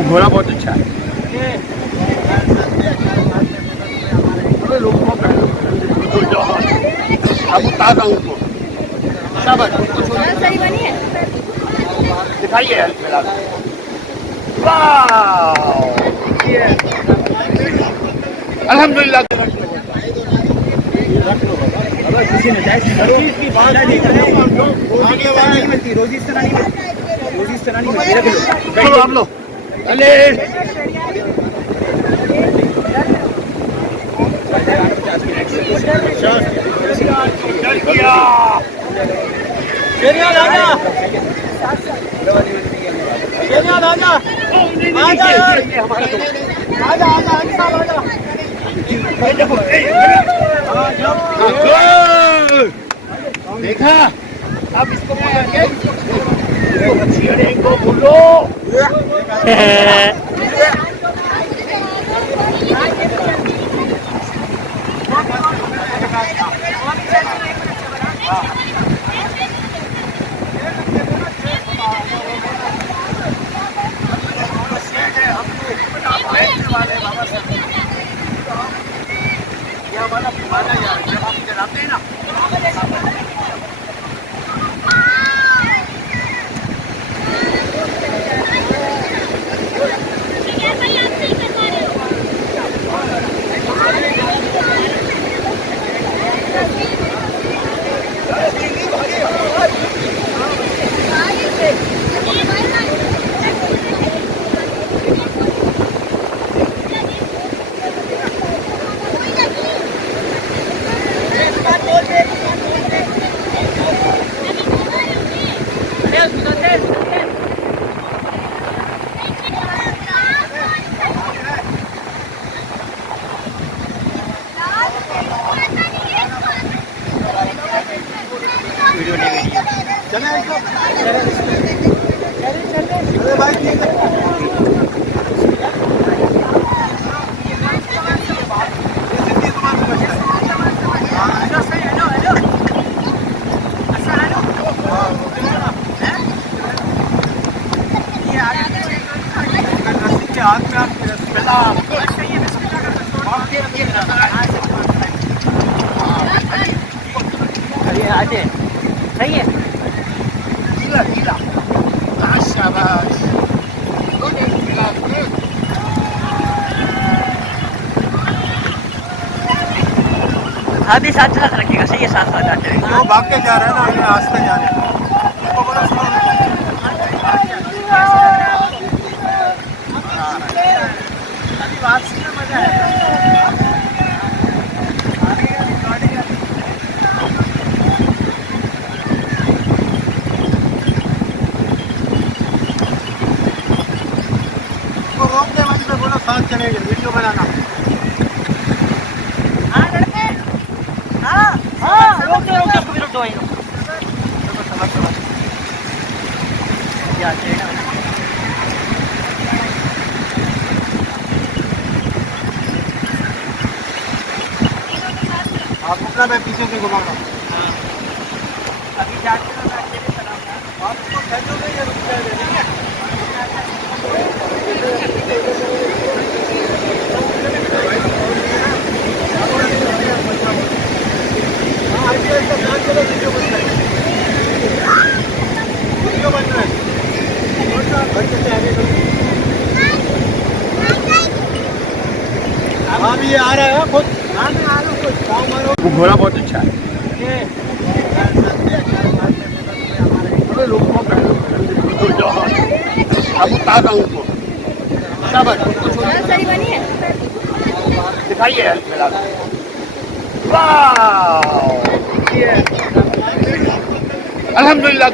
वो घोड़ा बहुत अच्छा है। अब उतार रहा हूँ उनको। शाबाश, उनको छोड़ो। सही बनी है। दिखाइए फिलहाल। वाह, अल्हम्दुलिल्लाह। अगर किसी ने इसकी बात नहीं मिलती, रोजी इस तरह नहीं मिलती, रोजी इस तरह नहीं मिलती। रख लो, चलो आप लो। अले देखा, अब इसको पकड़ के छेड़े को बोलो। सही है। गीला गीला, शाबाश। हाथ भी साथ साथ रखिएगा। सही है, साथ साथ आते हैं। वो भाग के जा रहा है ना, ये आस्ते जा रहे हैं। साथ चलेंगे, वीडियो बनाना। हाँ लड़के, हाँ हाँ, रोक दो रोक दो आप अपना मैं पीछे से घुमाऊंगा। अभी जाके तो मैं अकेले चलाऊंगा। आप इसको भेजोगे या रुक जाएगा? हाँ ये आ रहा है खुद। वो घोड़ा बहुत अच्छा है। अब उतार रहा हूँ उनको। शाबाश, उनको छोड़ो। सही बनी है। दिखाइए फिलहाल। वाह, अल्हम्दुलिल्लाह।